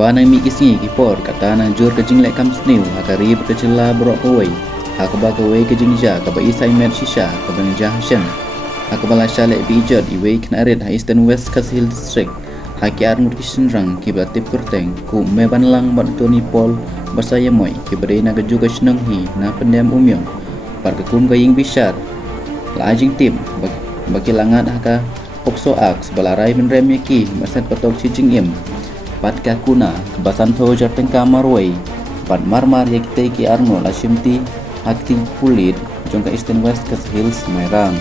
Kabanang mi kisngi kipor kata nang jur ke jinglek kam sniew hakari berkecela berok kawai hakaba kawai ke jingja kaba isai met shisha kaba njah shen hakaba la shalek bijot iwei knarit ha Eastern West Khasi Hill District haki arngut kishenrang kibla tip kurteng ku meban lang bat toni pol basaya moi kibre na juga seneng hi na pendem umyong par ke kum gaying bishar la ajing tip bagi langat haka pokso aks balarai menrem yaki masat patok cicing im pat ka kuna kebasan tho jarteng kamarway pat marmar yakite ki arno la shimti hakti pulit jongka Eastern West Khasi Hills mairang